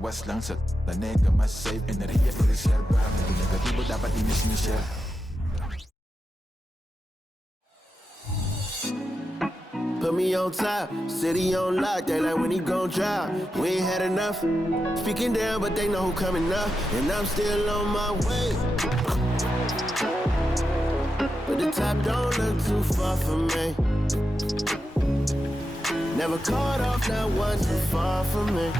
iwas lang sa tanega mas safe. Enerhiya i-reserva, kung negatibo dapat inis-share. Put me on top, city on lock, they like when he gon' drop. We ain't had enough, speaking down, but they know who coming up. And I'm still on my way. But the top don't look too far from me. Never caught off, not one too far from me.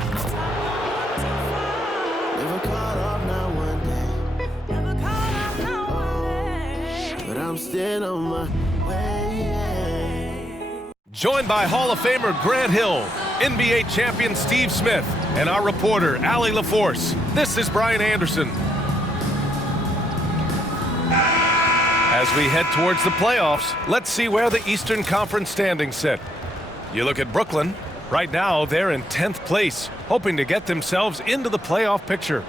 Never caught off, not one day. Oh, but I'm still on my way. Joined by Hall of Famer Grant Hill, NBA champion Steve Smith, and our reporter, Allie LaForce. This is Brian Anderson. As we head towards the playoffs, let's see where the Eastern Conference standings sit. You look at Brooklyn. Right now, they're in 10th place, hoping to get themselves into the playoff picture.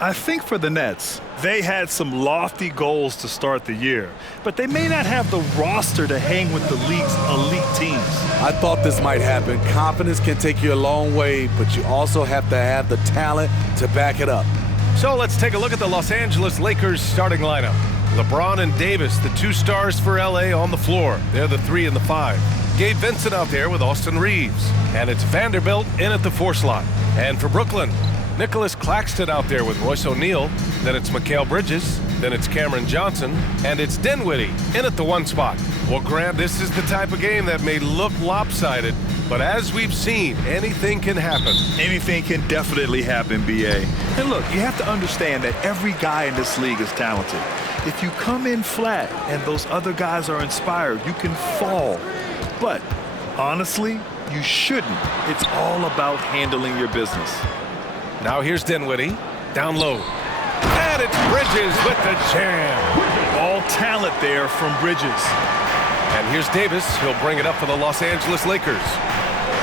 I think for the Nets, they had some lofty goals to start the year, but they may not have the roster to hang with the league's elite teams. I thought this might happen. Confidence can take you a long way, but you also have to have the talent to back it up. So let's take a look at the Los Angeles Lakers starting lineup. LeBron and Davis, the two stars for LA, on the floor. They're the 3 and the 5. Gabe Vincent out there with Austin Reeves. And it's Vanderbilt in at the 4 slot. And for Brooklyn, Nicholas Claxton out there with Royce O'Neal. Then it's Mikal Bridges. Then it's Cameron Johnson. And it's Dinwiddie in at the 1 spot. Well, Grant, this is the type of game that may look lopsided, but as we've seen, anything can happen. Anything can definitely happen, B.A. And look, you have to understand that every guy in this league is talented. If you come in flat and those other guys are inspired, you can fall. But honestly, you shouldn't. It's all about handling your business. Now here's Dinwiddie, down low. And it's Bridges with the jam. All talent there from Bridges. And here's Davis. He'll bring it up for the Los Angeles Lakers.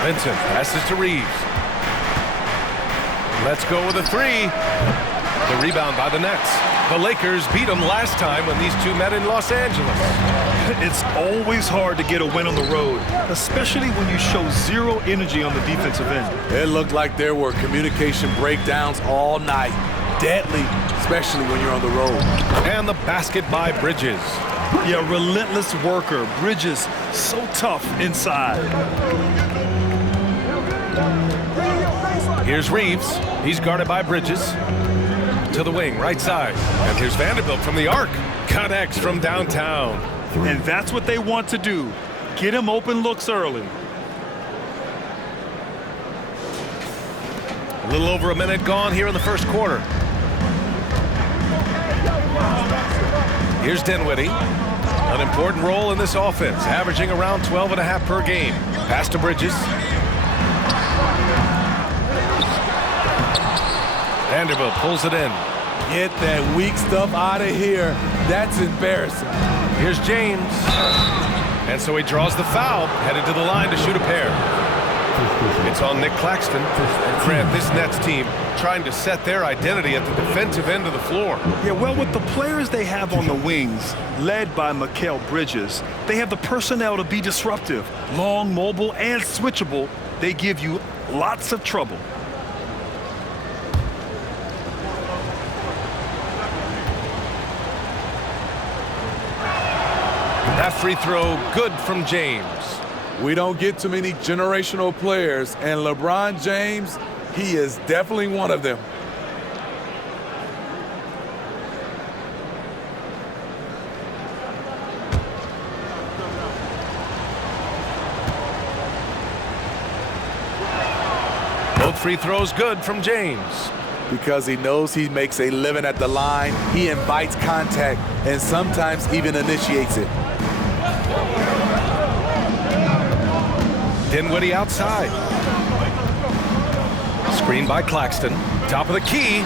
Vincent passes to Reeves. Let's go with a 3. The rebound by the Nets. The Lakers beat them last time when these two met in Los Angeles. It's always hard to get a win on the road, especially when you show zero energy on the defensive end. It looked like there were communication breakdowns all night. Deadly, especially when you're on the road. And the basket by Bridges. Yeah, relentless worker. Bridges, so tough inside. Here's Reeves. He's guarded by Bridges. To the wing, right side. And here's Vanderbilt from the arc. Connects from downtown. And that's what they want to do. Get him open looks early. A little over a minute gone here in the first quarter. Here's Dinwiddie. An important role in this offense, averaging around 12.5 per game. Pass to Bridges. Vanderbilt pulls it in. Get that weak stuff out of here. That's embarrassing. Here's James. And so he draws the foul, headed to the line to shoot a pair. It's on Nick Claxton. And Grant, this Nets team trying to set their identity at the defensive end of the floor. Yeah, well, with the players they have on the wings, led by Mikal Bridges, they have the personnel to be disruptive. Long, mobile, and switchable. They give you lots of trouble. That free throw good from James. We don't get too many generational players, and LeBron James, he is definitely one of them. Both free throws good from James. Because he knows he makes a living at the line, he invites contact and sometimes even initiates it. Dinwiddie outside. Screen by Claxton. Top of the key.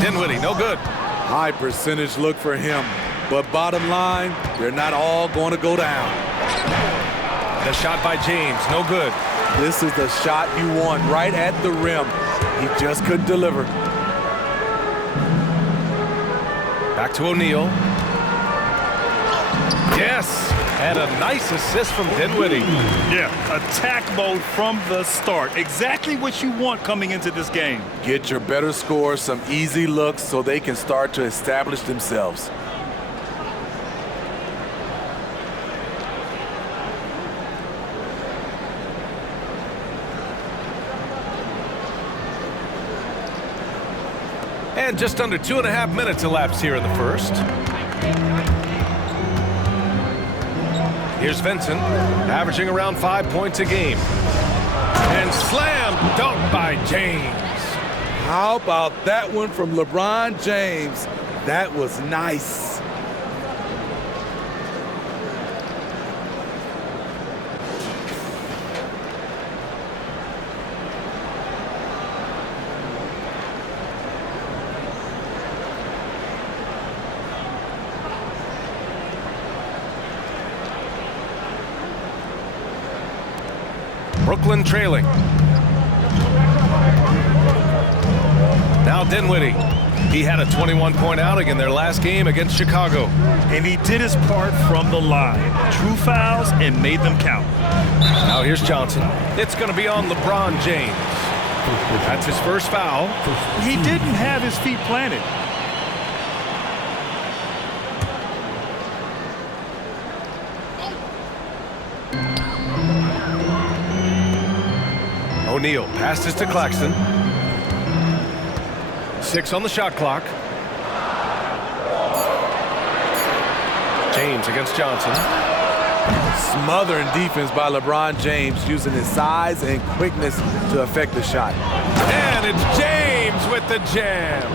Dinwiddie, no good. High percentage look for him. But bottom line, they're not all going to go down. The shot by James, no good. This is the shot you want, right at the rim. He just couldn't deliver. Back to O'Neal. Yes, And a nice assist from Dinwiddie. Yeah, attack mode from the start. Exactly what you want coming into this game. Get your better scorers some easy looks so they can start to establish themselves. And just under 2.5 minutes elapsed here in the first. Here's Vincent, averaging around 5 points a game. And slam dunk by James. How about that one from LeBron James? That was nice. Brooklyn trailing. Now Dinwiddie. He had a 21-point outing in their last game against Chicago. And he did his part from the line. Drew fouls and made them count. Now here's Johnson. It's going to be on LeBron James. That's his first foul. He didn't have his feet planted. O'Neal passes to Claxton. 6 on the shot clock. James against Johnson. Smothering defense by LeBron James, using his size and quickness to affect the shot. And it's James with the jam.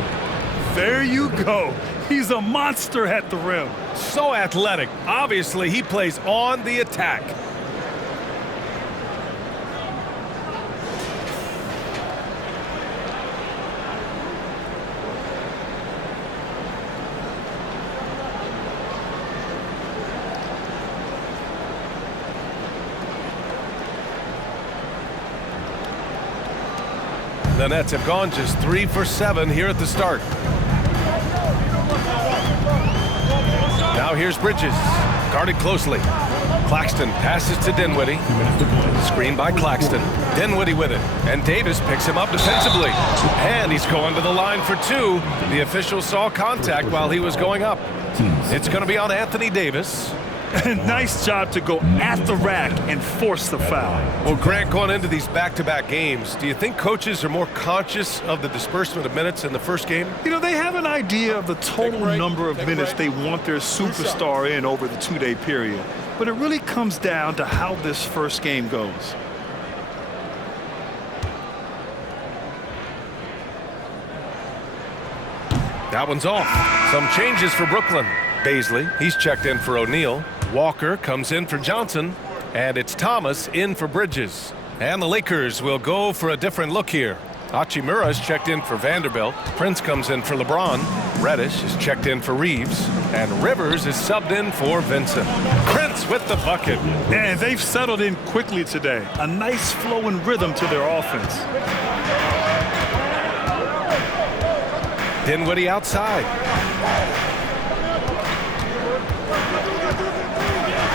There you go. He's a monster at the rim. So athletic. Obviously, he plays on the attack. The Nets have gone just 3 for 7 here at the start. Now here's Bridges, guarded closely. Claxton passes to Dinwiddie. Screen by Claxton. Dinwiddie with it. And Davis picks him up defensively. And he's going to the line for 2. The official saw contact while he was going up. It's going to be on Anthony Davis. Nice job to go at the rack and force the foul. Well, Grant, going into these back-to-back games, do you think coaches are more conscious of the disbursement of minutes in the first game? You know, they have an idea of the total number of minutes they want their superstar in over the 2-day period. But it really comes down to how this first game goes. That one's off. Some changes for Brooklyn. Baisley, he's checked in for O'Neal. Walker comes in for Johnson. And it's Thomas in for Bridges. And the Lakers will go for a different look here. Hachimura's checked in for Vanderbilt. Prince comes in for LeBron. Reddish is checked in for Reeves. And Rivers is subbed in for Vincent. Prince with the bucket. And they've settled in quickly today. A nice flowing rhythm to their offense. Dinwiddie outside.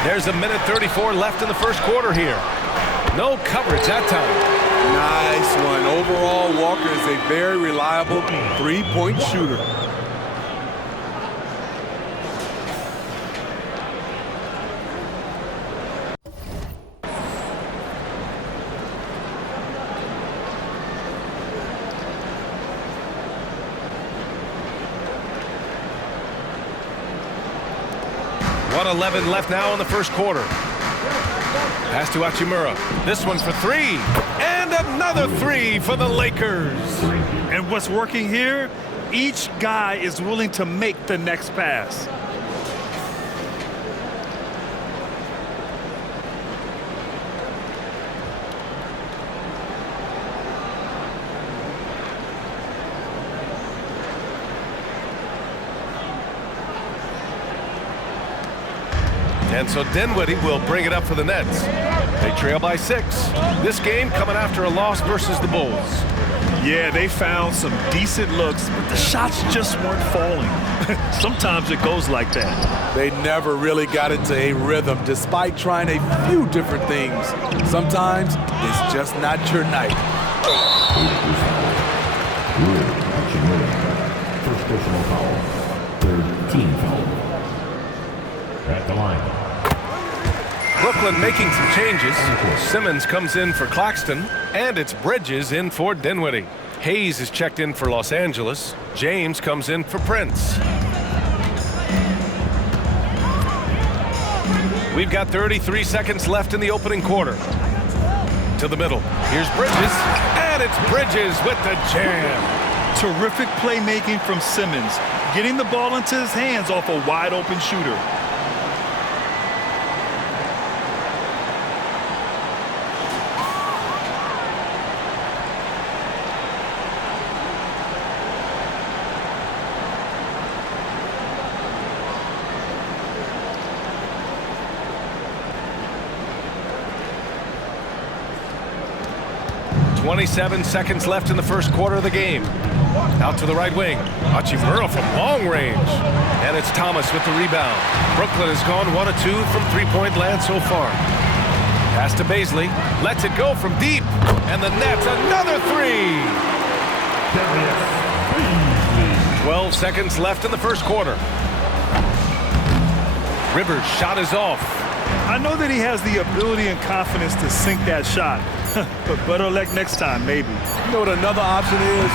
There's a minute 34 left in the first quarter here. No coverage that time. Nice one. Overall, Walker is a very reliable three-point shooter. .11 left now in the first quarter. Pass to Hachimura. This one for 3. And another 3 for the Lakers. And what's working here? Each guy is willing to make the next pass. And so Dinwiddie will bring it up for the Nets. They trail by 6. This game coming after a loss versus the Bulls. Yeah, they found some decent looks, but the shots just weren't falling. Sometimes it goes like that. They never really got into a rhythm despite trying a few different things. Sometimes it's just not your night. First personal foul. Third team foul. At the line. Brooklyn making some changes. Simmons comes in for Claxton, and it's Bridges in for Dinwiddie. Hayes is checked in for Los Angeles. James comes in for Prince. We've got 33 seconds left in the opening quarter. To the middle. Here's Bridges, and it's Bridges with the jam. Terrific playmaking from Simmons, getting the ball into his hands off a wide-open shooter. .27 seconds left in the first quarter of the game. Out to the right wing. Hachimura from long range. And it's Thomas with the rebound. Brooklyn has gone 1 of 2 from three-point land so far. Pass to Baisley. Lets it go from deep. And the net's another three. 12 seconds left in the first quarter. Rivers' shot is off. I know that he has the ability and confidence to sink that shot. But better luck next time, maybe. You know what another option is?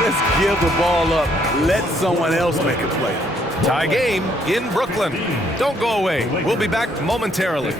Just give the ball up. Let someone else make a play. Tie game in Brooklyn. Don't go away. We'll be back momentarily.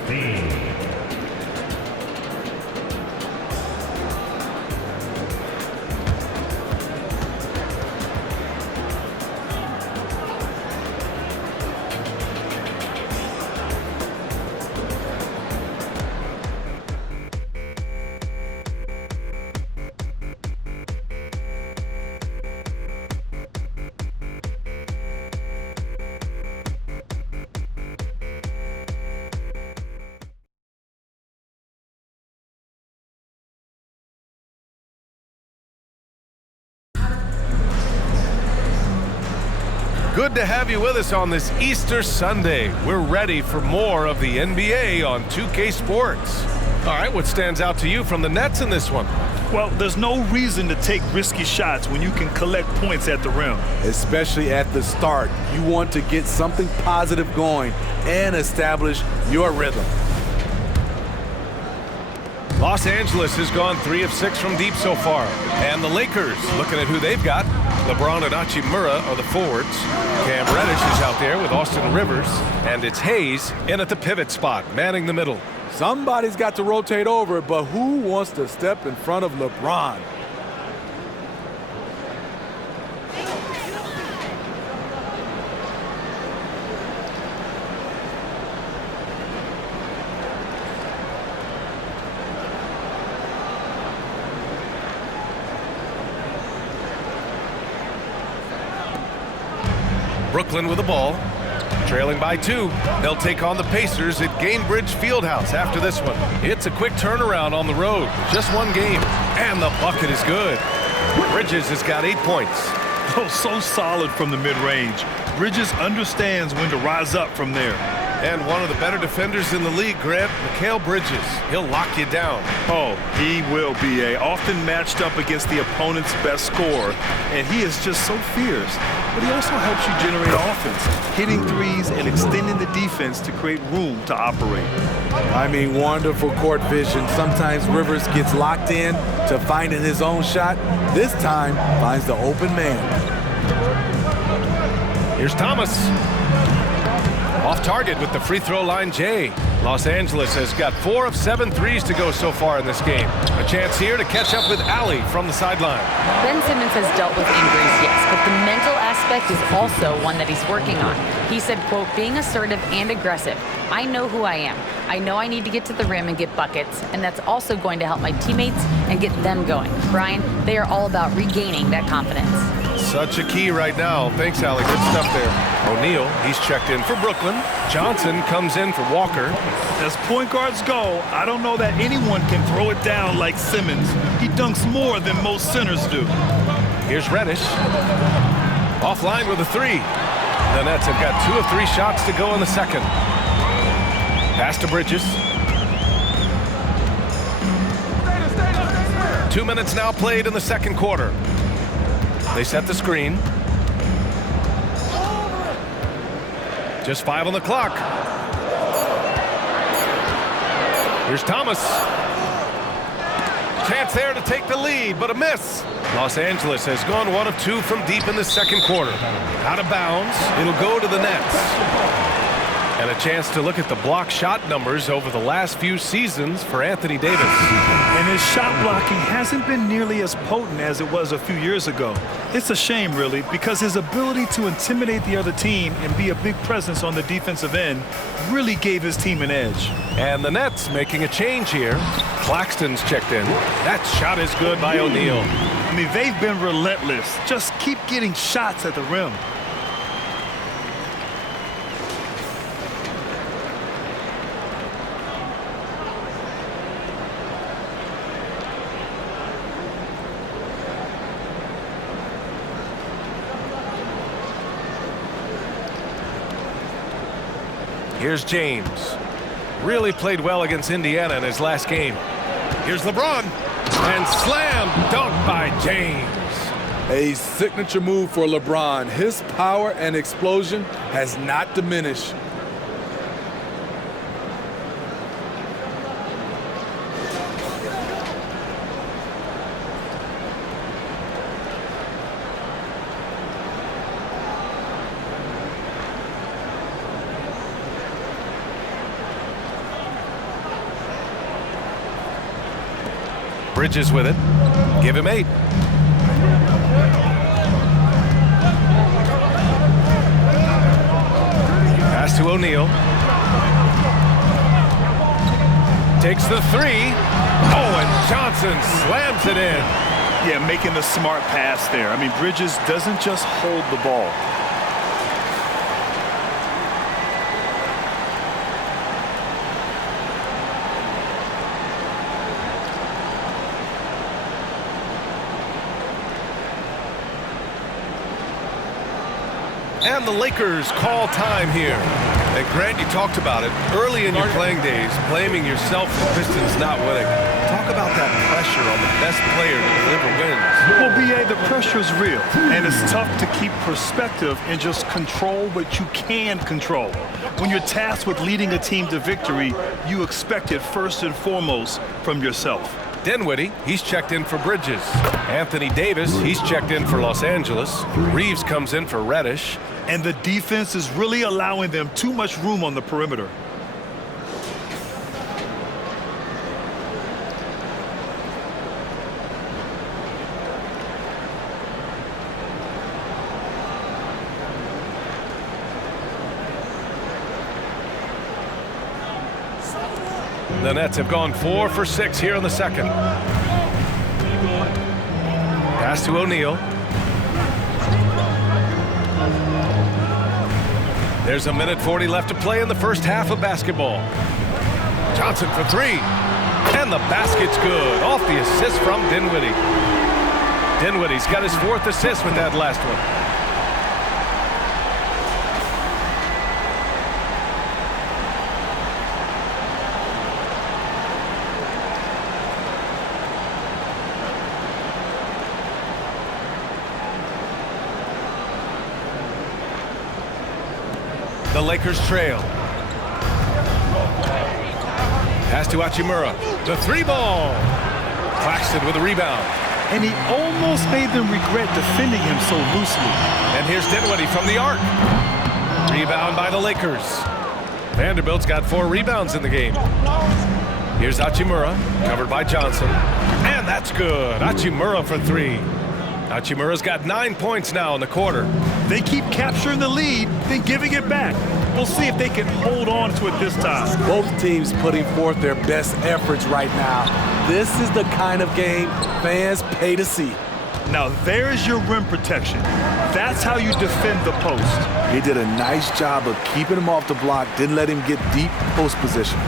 Good to have you with us on this Easter Sunday. We're ready for more of the NBA on 2K Sports. All right, what stands out to you from the Nets in this one? Well, there's no reason to take risky shots when you can collect points at the rim. Especially at the start. You want to get something positive going and establish your rhythm. Los Angeles has gone 3 of 6 from deep so far. And the Lakers, looking at who they've got. LeBron and Hachimura are the forwards. Cam Reddish is out there with Austin Rivers. And it's Hayes in at the pivot spot, manning the middle. Somebody's got to rotate over, but who wants to step in front of LeBron? Brooklyn with the ball, trailing by 2. They'll take on the Pacers at Gainbridge Fieldhouse after this one. It's a quick turnaround on the road, just one game, and the bucket is good. Bridges has got 8 points. Oh, so solid from the mid-range. Bridges understands when to rise up from there. And one of the better defenders in the league, Grant, Mikal Bridges. He'll lock you down. Oh, he will be often matched up against the opponent's best scorer, and he is just so fierce. But he also helps you generate offense, hitting threes and extending the defense to create room to operate. I mean, wonderful court vision. Sometimes Rivers gets locked in to finding his own shot. This time, finds the open man. Here's Thomas. Off target with the free throw line, Jay. Los Angeles has got 4 of 7 threes to go so far in this game. A chance here to catch up with Ali from the sideline. Ben Simmons has dealt with injuries, yes, but the mental aspect is also one that he's working on. He said, quote, being assertive and aggressive. I know who I am. I know I need to get to the rim and get buckets, and that's also going to help my teammates and get them going. Brian, they are all about regaining that confidence. Such a key right now. Thanks, Allie. Good stuff there. O'Neal, he's checked in for Brooklyn. Johnson comes in for Walker. As point guards go, I don't know that anyone can throw it down like Simmons. He dunks more than most centers do. Here's Reddish. Offline with a three. The Nets have got 2 of 3 shots to go in the second. Pass to Bridges. 2 minutes now played in the second quarter. They set the screen. Just 5 on the clock. Here's Thomas. Chance there to take the lead, but a miss. Los Angeles has gone 1 of 2 from deep in the second quarter. Out of bounds, it'll go to the Nets. And a chance to look at the block shot numbers over the last few seasons for Anthony Davis. And his shot blocking hasn't been nearly as potent as it was a few years ago. It's a shame, really, because his ability to intimidate the other team and be a big presence on the defensive end really gave his team an edge. And the Nets making a change here. Claxton's checked in. That shot is good by O'Neal. I mean, they've been relentless. Just keep getting shots at the rim. Here's James. Really played well against Indiana in his last game. Here's LeBron. And slam dunk by James. A signature move for LeBron. His power and explosion has not diminished. Bridges with it. Give him 8. Pass to O'Neal. Takes the 3. Oh, and Johnson slams it in. Yeah, making the smart pass there. I mean, Bridges doesn't just hold the ball. And the Lakers call time here. And Grant, you talked about it early in your playing days, blaming yourself for the Pistons not winning. Talk about that pressure on the best player to deliver wins. Well, B.A., the pressure is real, and it's tough to keep perspective and just control what you can control. When you're tasked with leading a team to victory, you expect it first and foremost from yourself. Dinwiddie, he's checked in for Bridges. Anthony Davis, he's checked in for Los Angeles. Reeves comes in for Reddish. And the defense is really allowing them too much room on the perimeter. The Nets have gone 4 for 6 here in the second. Pass to O'Neal. There's 1:40 left to play in the first half of basketball. Johnson for 3. And the basket's good. Off the assist from Dinwiddie. Dinwiddie's got his 4th assist with that last one. The Lakers trail. Pass to Hachimura. The 3-ball. Claxton with a rebound. And he almost made them regret defending him so loosely. And here's Dinwiddie from the arc. Rebound by the Lakers. Vanderbilt's got 4 rebounds in the game. Here's Hachimura, covered by Johnson. And that's good. Hachimura for 3. Hachimura's got 9 points now in the quarter. They keep capturing the lead, then giving it back. We'll see if they can hold on to it this time. Both teams putting forth their best efforts right now. This is the kind of game fans pay to see. Now there's your rim protection. That's how you defend the post. He did a nice job of keeping him off the block, didn't let him get deep post position.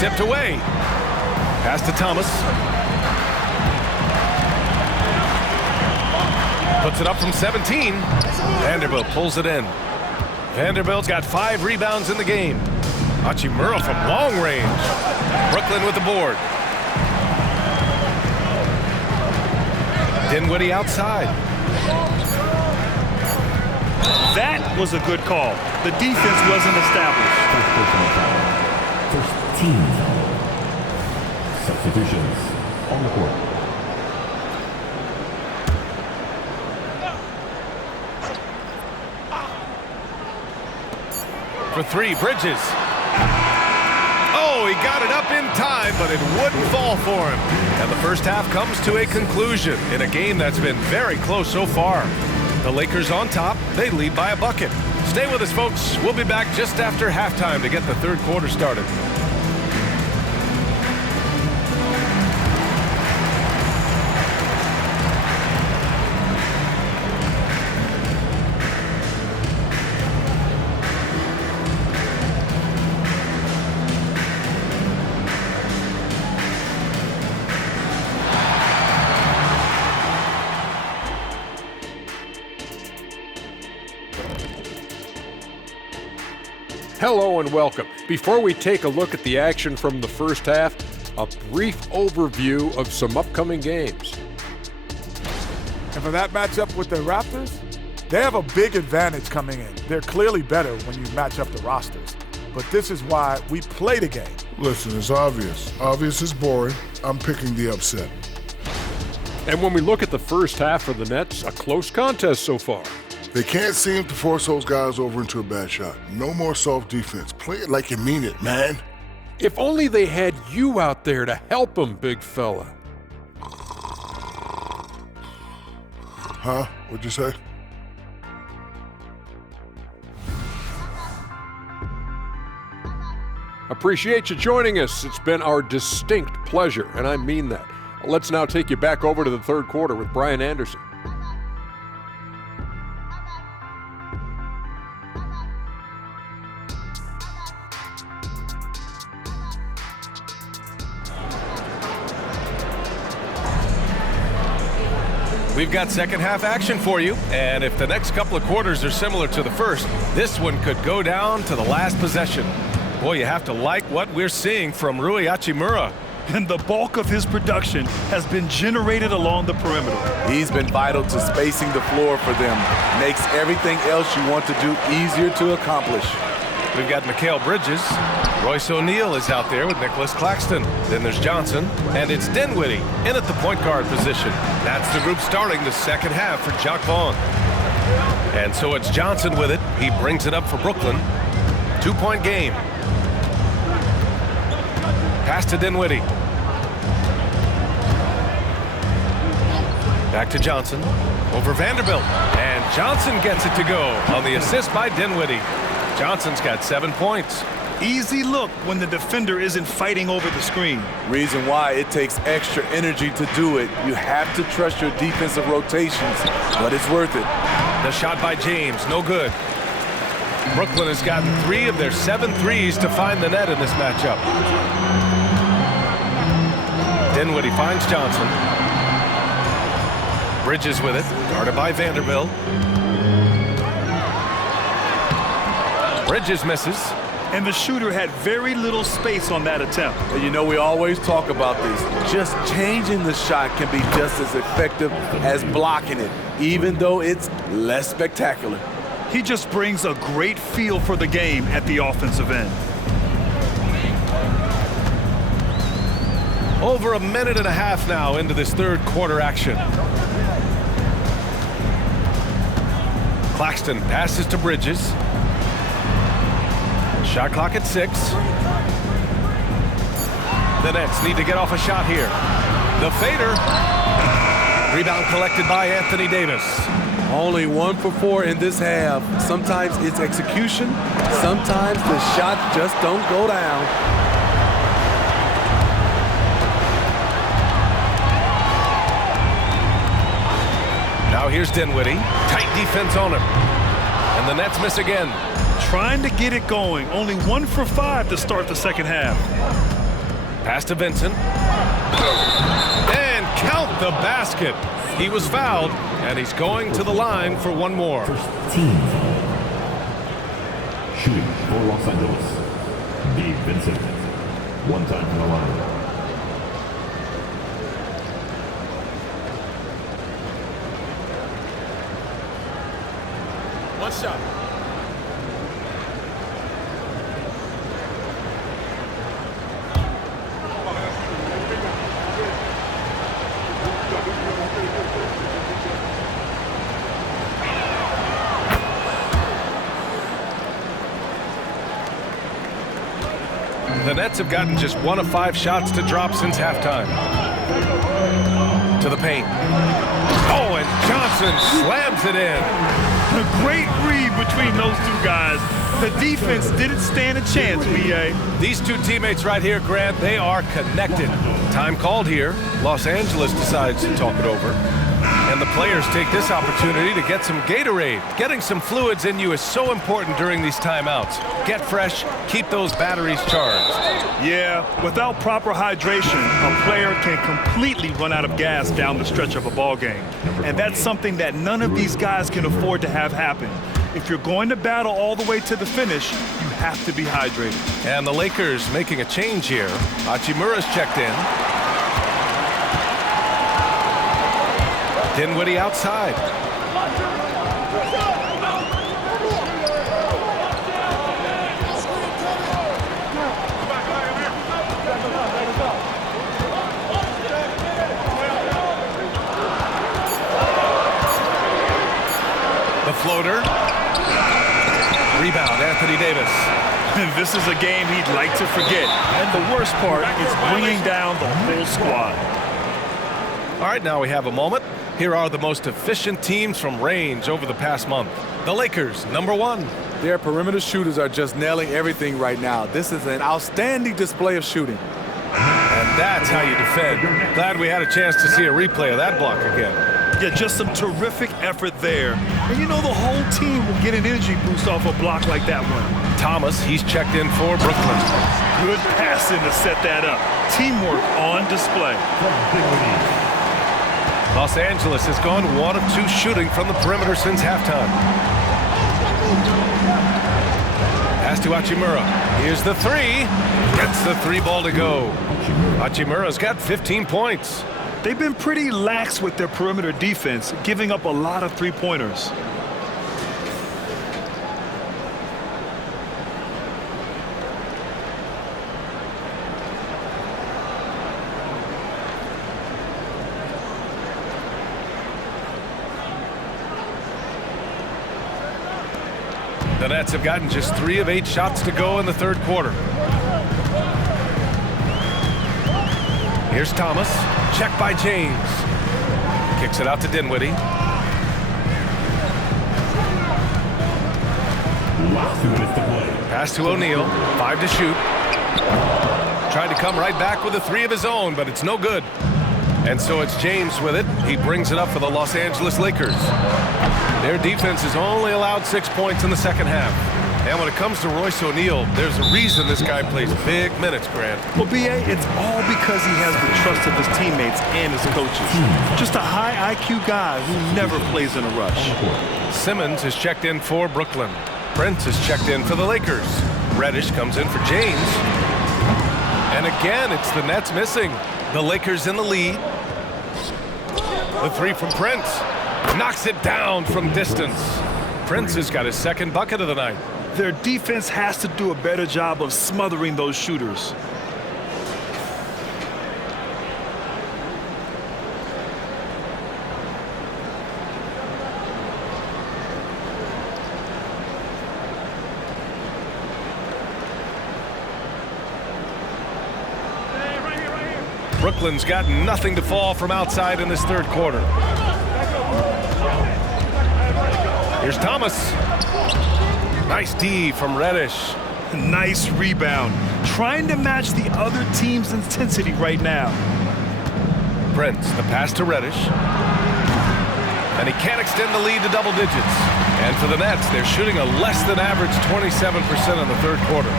Tipped away. Pass to Thomas. Puts it up from 17. Vanderbilt pulls it in. Vanderbilt's got 5 rebounds in the game. Hachimura from long range. Brooklyn with the board. Dinwiddie outside. That was a good call. The defense wasn't established. First team foul. Substitutions on the court. For 3, Bridges. Oh, he got it up in time, but it wouldn't fall for him. And the first half comes to a conclusion in a game that's been very close so far. The Lakers on top, they lead by a bucket. Stay with us, folks. We'll be back just after halftime to get the third quarter started. Hello and welcome. Before we take a look at the action from the first half, a brief overview of some upcoming games. And for that matchup with the Raptors, they have a big advantage coming in. They're clearly better when you match up the rosters. But this is why we play the game. Listen, it's obvious. Obvious is boring. I'm picking the upset. And when we look at the first half for the Nets, a close contest so far. They can't seem to force those guys over into a bad shot. No more soft defense. Play it like you mean it, man. If only they had you out there to help them, big fella. Huh? What'd you say? Appreciate you joining us. It's been our distinct pleasure, and I mean that. Let's now take you back over to the third quarter with Brian Anderson. We've got second half action for you, and if the next couple of quarters are similar to the first, this one could go down to the last possession. Boy, you have to like what we're seeing from Rui Hachimura. And the bulk of his production has been generated along the perimeter. He's been vital to spacing the floor for them. Makes everything else you want to do easier to accomplish. We've got Mikal Bridges. Royce O'Neal is out there with Nicholas Claxton. Then there's Johnson, and it's Dinwiddie in at the point guard position. That's the group starting the second half for Jacques Vaughn. And so it's Johnson with it. He brings it up for Brooklyn. 2-point game. Pass to Dinwiddie. Back to Johnson. Over Vanderbilt. And Johnson gets it to go on the assist by Dinwiddie. Johnson's got 7 points. Easy look when the defender isn't fighting over the screen. Reason why it takes extra energy to do it. You have to trust your defensive rotations, but it's worth it. The shot by James, no good. Brooklyn has gotten 3 of their 7 threes to find the net in this matchup. Dinwiddie finds Johnson. Bridges with it, guarded by Vanderbilt. Bridges misses. And the shooter had very little space on that attempt. And you know, we always talk about this. Just changing the shot can be just as effective as blocking it, even though it's less spectacular. He just brings a great feel for the game at the offensive end. Over a minute and a half now into this third quarter action. Claxton passes to Bridges. Shot clock at 6. The Nets need to get off a shot here. The fader. Rebound collected by Anthony Davis. Only 1 for 4 in this half. Sometimes it's execution. Sometimes the shots just don't go down. Here's Dinwiddie. Tight defense on him. And the Nets miss again. Trying to get it going. Only 1 for 5 to start the second half. Pass to Vincent. And count the basket. He was fouled, and he's going to the line for one more. First team foul. Shooting for Los Angeles. Gabe Vincent. One time from the line. One shot. The Nets have gotten just 1 of 5 shots to drop since halftime. To the paint. Oh, and Johnson slams it in. A great read between those two guys. The defense didn't stand a chance, B.A. These two teammates right here, Grant, they are connected. Time called here. Los Angeles decides to talk it over. And the players take this opportunity to get some Gatorade. Getting some fluids in you is so important during these timeouts. Get fresh, keep those batteries charged. Yeah, without proper hydration, a player can completely run out of gas down the stretch of a ball game. And that's something that none of these guys can afford to have happen. If you're going to battle all the way to the finish, you have to be hydrated. And the Lakers making a change here. Hachimura's checked in. Dinwiddie outside. The floater. Rebound, Anthony Davis. This is a game he'd like to forget. And the worst part is bringing down the whole squad. All right, now we have a moment. Here are the most efficient teams from range over the past month. The Lakers, number 1. Their perimeter shooters are just nailing everything right now. This is an outstanding display of shooting. And that's how you defend. Glad we had a chance to see a replay of that block again. Yeah, just some terrific effort there. And you know the whole team will get an energy boost off a block like that one. Thomas, he's checked in for Brooklyn. Good passing to set that up. Teamwork on display. Los Angeles has gone 1 of 2 shooting from the perimeter since halftime. Pass to Hachimura. Here's the 3. Gets the 3 ball to go. Hachimura's got 15 points. They've been pretty lax with their perimeter defense, giving up a lot of three-pointers. The Nets have gotten just 3 of 8 shots to go in the third quarter. Here's Thomas. Check by James. Kicks it out to Dinwiddie. Pass to O'Neal. 5 to shoot. Tried to come right back with a 3 of his own, but it's no good. And so it's James with it. He brings it up for the Los Angeles Lakers. Their defense has only allowed 6 points in the second half. And when it comes to Royce O'Neal, there's a reason this guy plays big minutes, Grant. Well, B.A., it's all because he has the trust of his teammates and his coaches. Just a high IQ guy who never plays in a rush. Simmons has checked in for Brooklyn. Prince has checked in for the Lakers. Reddish comes in for James. And again, it's the Nets missing. The Lakers in the lead. The 3 from Prince. Knocks it down from distance. Prince has got his 2nd bucket of the night. Their defense has to do a better job of smothering those shooters. Brooklyn's got nothing to fall from outside in this third quarter. Here's Thomas. Nice D from Reddish. Nice rebound. Trying to match the other team's intensity right now. Prince, the pass to Reddish. and he can't extend the lead to double digits. And for the Nets, they're shooting a less than average 27% in the third quarter.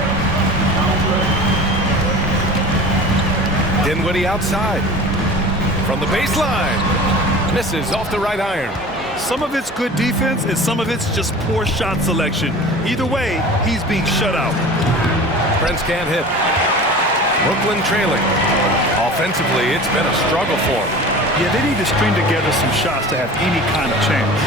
Dinwiddie outside. From the baseline. Misses off the right iron. Some of it's good defense, and some of it's just poor shot selection. Either way, he's being shut out. Prince can't hit. Brooklyn trailing. Offensively, it's been a struggle for them. Yeah, they need to string together some shots to have any kind of chance.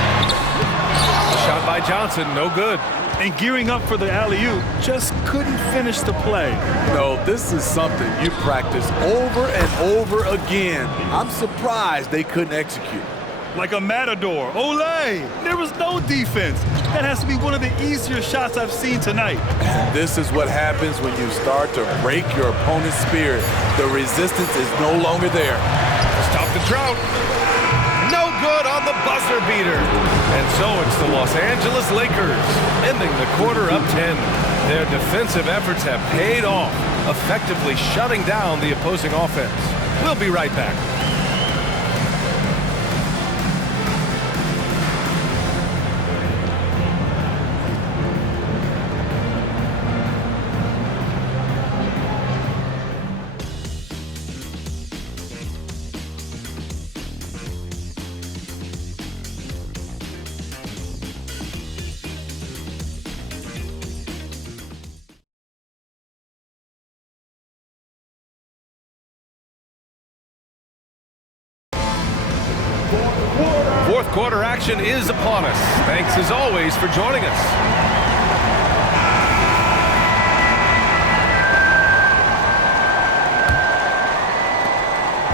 A shot by Johnson, no good. And gearing up for the alley-oop, just couldn't finish the play. No, this is something you practice over and over again. I'm surprised they couldn't execute. Like a matador. Olay! There was no defense. That has to be one of the easier shots I've seen tonight. And this is what happens when you start to break your opponent's spirit. The resistance is no longer there. Stop the drought. No good on the buzzer beater. And so it's the Los Angeles Lakers ending the quarter up 10. Their defensive efforts have paid off, effectively shutting down the opposing offense. We'll be right back. Fourth quarter action is upon us. Thanks as always for joining us.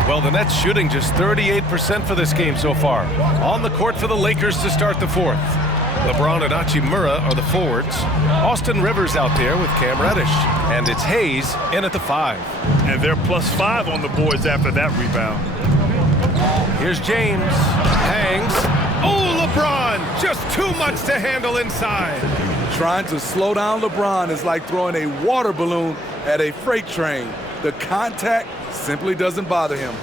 Well, the Nets shooting just 38% for this game so far. On the court for the Lakers to start the fourth. LeBron and Hachimura are the forwards. Austin Rivers out there with Cam Reddish. And it's Hayes in at the 5. And they're +5 on the boards after that rebound. Here's James. Hangs. Oh, LeBron! Just too much to handle inside. Trying to slow down LeBron is like throwing a water balloon at a freight train. The contact simply doesn't bother him.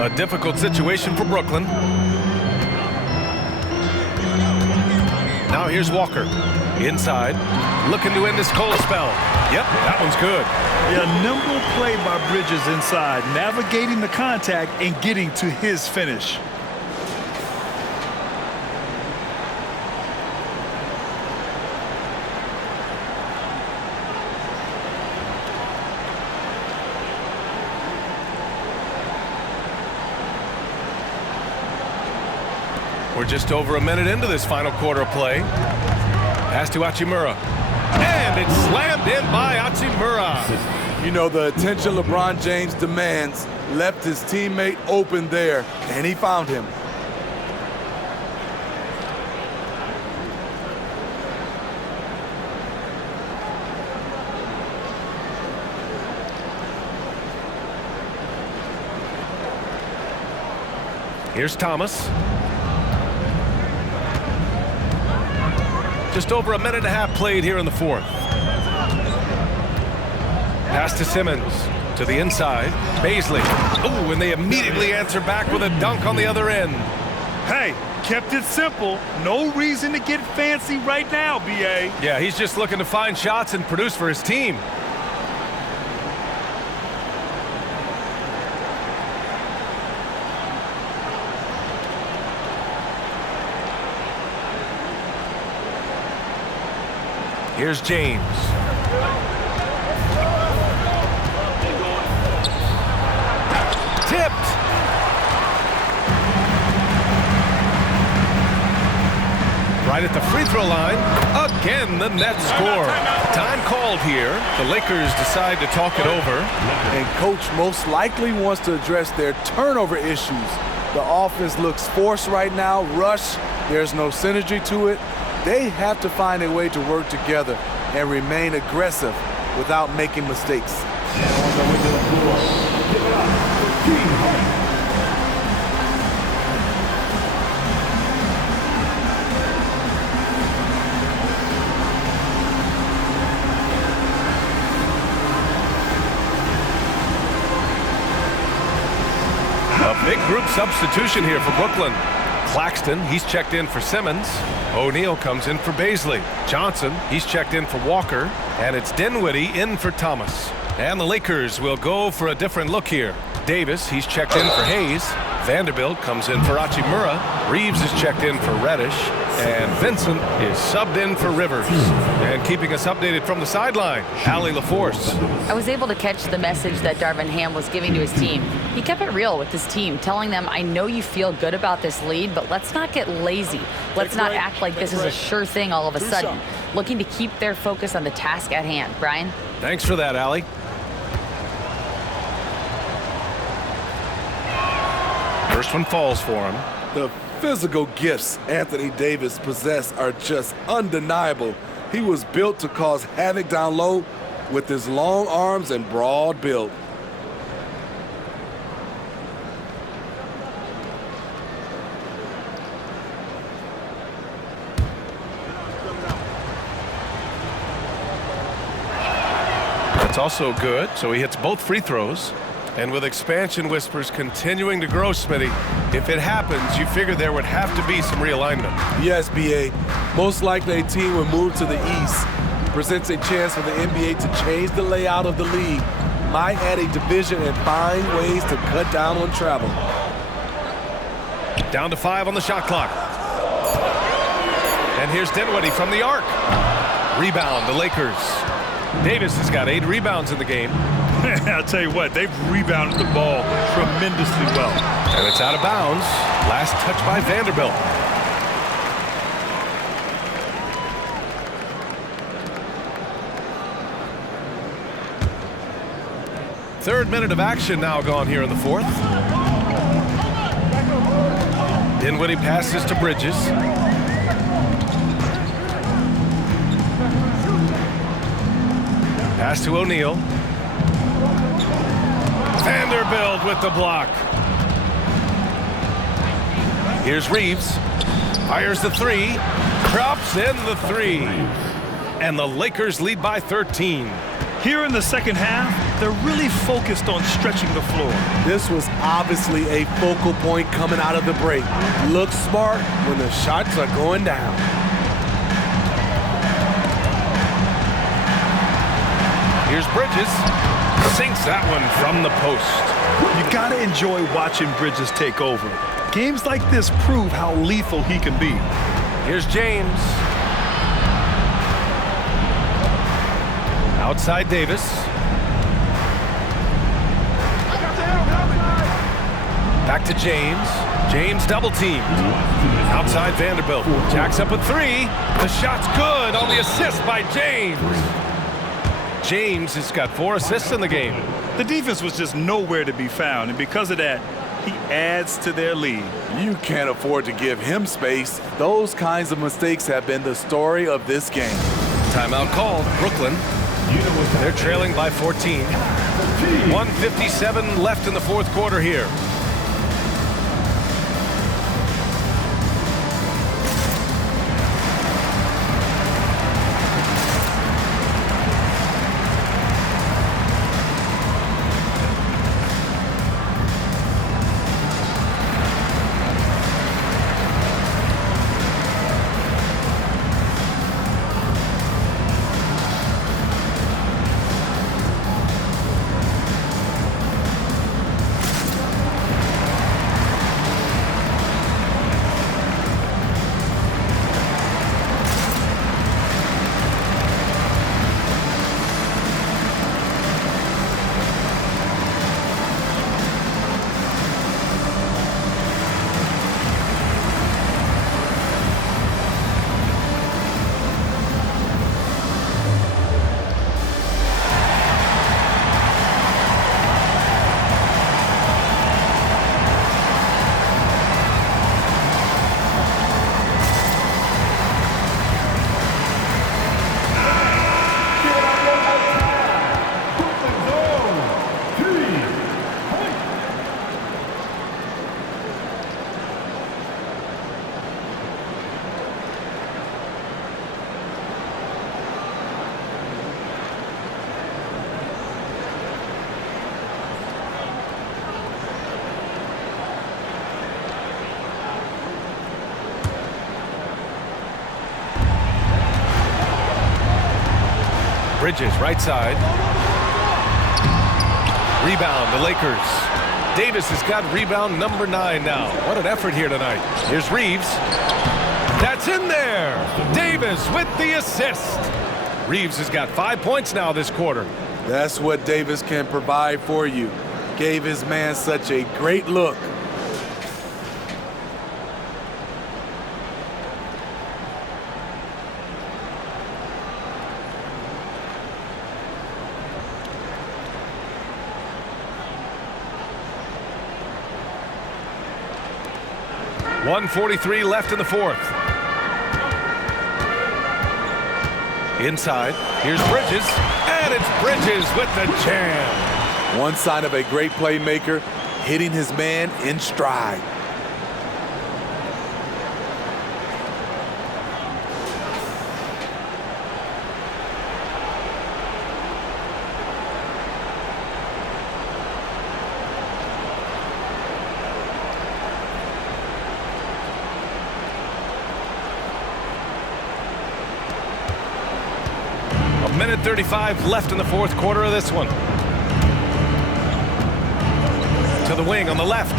A difficult situation for Brooklyn. Now here's Walker. Inside. Looking to end his cold spell. Yep, that one's good. Yeah, nimble play by Bridges inside, navigating the contact and getting to his finish. We're just over a minute into this final quarter of play. Pass to Hachimura. And it's slammed in by Hachimura. You know, the attention LeBron James demands left his teammate open there, and he found him. Here's Thomas. Just over a minute and a half played here in the fourth. Pass to Simmons. To the inside. Baisley. Oh, and they immediately answer back with a dunk on the other end. Hey, kept it simple. No reason to get fancy right now, B.A. Yeah, he's just looking to find shots and produce for his team. Here's James. Tipped. Right at the free throw line. Again, the Nets score. Time called here. The Lakers decide to talk it over. And coach most likely wants to address their turnover issues. The offense looks forced right now, rush. There's no synergy to it. They have to find a way to work together and remain aggressive without making mistakes. group substitution here for Brooklyn. Claxton, he's checked in for Simmons. O'Neal comes in for Baisley. Johnson, he's checked in for Walker. And it's Dinwiddie in for Thomas. And the Lakers will go for a different look here. Davis, he's checked in for Hayes. Vanderbilt comes in for Hachimura. Reeves is checked in for Reddish. And Vincent is subbed in for Rivers. And keeping us updated from the sideline, Allie LaForce. I was able to catch the message that Darvin Ham was giving to his team. He kept it real with his team, telling them, I know you feel good about this lead, but let's not get lazy. Let's not act like this is a sure thing all of a sudden. Looking to keep their focus on the task at hand. Brian? Thanks for that, Allie. First one falls for him. The physical gifts Anthony Davis possesses are just undeniable. He was built to cause havoc down low with his long arms and broad build. That's also good, so he hits both free throws. And with expansion whispers continuing to grow, Smitty, if it happens, you figure there would have to be some realignment. Yes, B.A. Most likely a team would move to the east. Presents a chance for the NBA to change the layout of the league. Might add a division and find ways to cut down on travel. Down to 5 on the shot clock. And here's Dinwiddie from the arc. Rebound, the Lakers. Davis has got 8 rebounds in the game. I'll tell you what, they've rebounded the ball tremendously well. And it's out of bounds. Last touch by Vanderbilt. Third minute of action now gone here in the fourth. Dinwiddie passes to Bridges. Pass to O'Neal. Vanderbilt with the block. Here's Reeves. Fires the 3. Drops in the 3. And the Lakers lead by 13. Here in the second half, they're really focused on stretching the floor. This was obviously a focal point coming out of the break. Look smart when the shots are going down. Here's Bridges. Sinks that one from the post. You got to enjoy watching Bridges take over. Games like this prove how lethal he can be. Here's James. Outside Davis. Back to James. James double teamed. Outside Vanderbilt. Jacks up a 3. The shot's good on the assist by James. James has got 4 assists in the game. The defense was just nowhere to be found, and because of that, he adds to their lead. You can't afford to give him space. Those kinds of mistakes have been the story of this game. Timeout called. Brooklyn. They're trailing by 14. 1:57 left in the fourth quarter here. Bridges, right side. Rebound, the Lakers. Davis has got rebound number 9 now. What an effort here tonight. Here's Reeves. That's in there. Davis with the assist. Reeves has got 5 points now this quarter. That's what Davis can provide for you. Gave his man such a great look. .143 left in the fourth. Inside, here's Bridges, and it's Bridges with the jam. One sign of a great playmaker, hitting his man in stride. Minute 35 left in the fourth quarter of this one. To the wing on the left.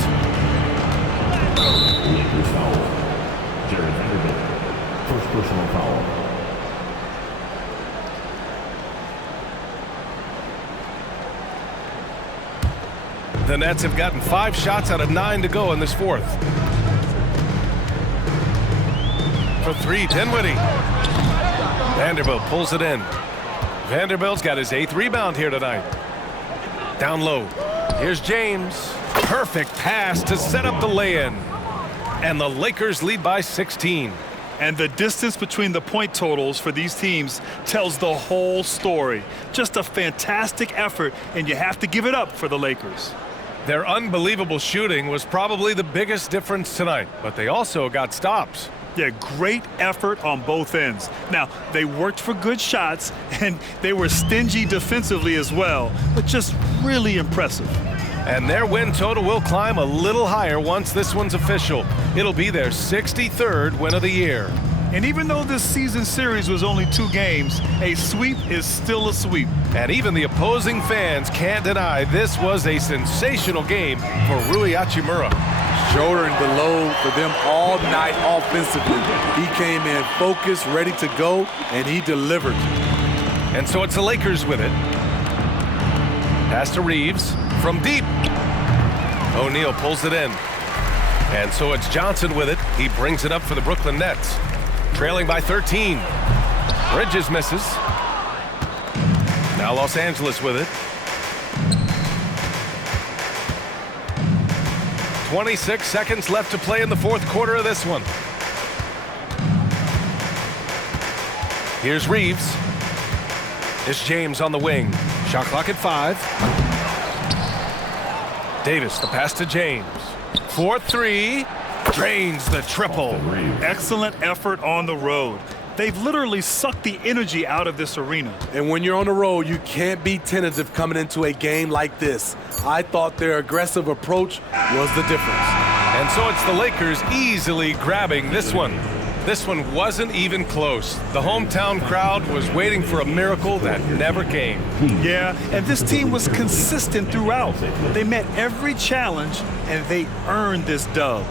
Lakers foul. Jared Vanderbilt. First personal foul. The Nets have gotten 5 shots out of 9 to go in this fourth. For 3, Dinwiddie. Vanderbilt pulls it in. Vanderbilt's got his 8th rebound here tonight. Down low. Here's James. Perfect pass to set up the lay-in. And the Lakers lead by 16. And the distance between the point totals for these teams tells the whole story. Just a fantastic effort, and you have to give it up for the Lakers. Their unbelievable shooting was probably the biggest difference tonight, but they also got stops. Yeah, great effort on both ends. Now, they worked for good shots, and they were stingy defensively as well, but just really impressive. And their win total will climb a little higher once this one's official. It'll be their 63rd win of the year. And even though this season series was only 2 games, a sweep is still a sweep. And even the opposing fans can't deny this was a sensational game for Rui Hachimura. Shouldering the load for them all night offensively. He came in focused, ready to go, and he delivered. And so it's the Lakers with it. Pass to Reeves from deep. O'Neal pulls it in. And so it's Johnson with it. He brings it up for the Brooklyn Nets. Trailing by 13. Bridges misses. Now Los Angeles with it. 26 seconds left to play in the fourth quarter of this one. Here's Reeves. It's James on the wing. Shot clock at 5. Davis, the pass to James. 4-3. Drains the triple. Excellent effort on the road. They've literally sucked the energy out of this arena. And when you're on the road, you can't be tentative coming into a game like this. I thought their aggressive approach was the difference. And so it's the Lakers easily grabbing this one. This one wasn't even close. The hometown crowd was waiting for a miracle that never came. Yeah, and this team was consistent throughout. They met every challenge, and they earned this dub.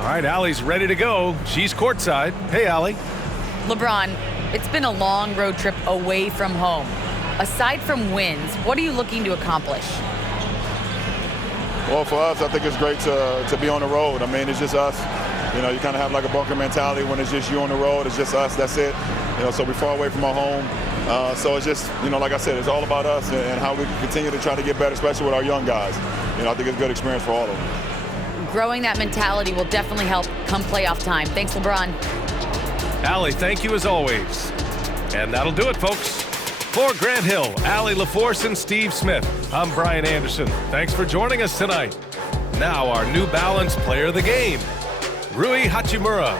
All right, Allie's ready to go. She's courtside. Hey, Allie. LeBron, it's been a long road trip away from home. Aside from wins, what are you looking to accomplish? Well, for us, I think it's great to be on the road. I mean, it's just us. You know, you kind of have like a bunker mentality when it's just you on the road. It's just us, that's it. You know, so we're far away from our home. So it's just, you know, like I said, it's all about us and how we can continue to try to get better, especially with our young guys. You know, I think it's a good experience for all of them. Growing that mentality will definitely help come playoff time. Thanks, LeBron. Allie, thank you as always. And that'll do it, folks. For Grant Hill, Allie LaForce, and Steve Smith, I'm Brian Anderson. Thanks for joining us tonight. Now our New Balance player of the game, Rui Hachimura.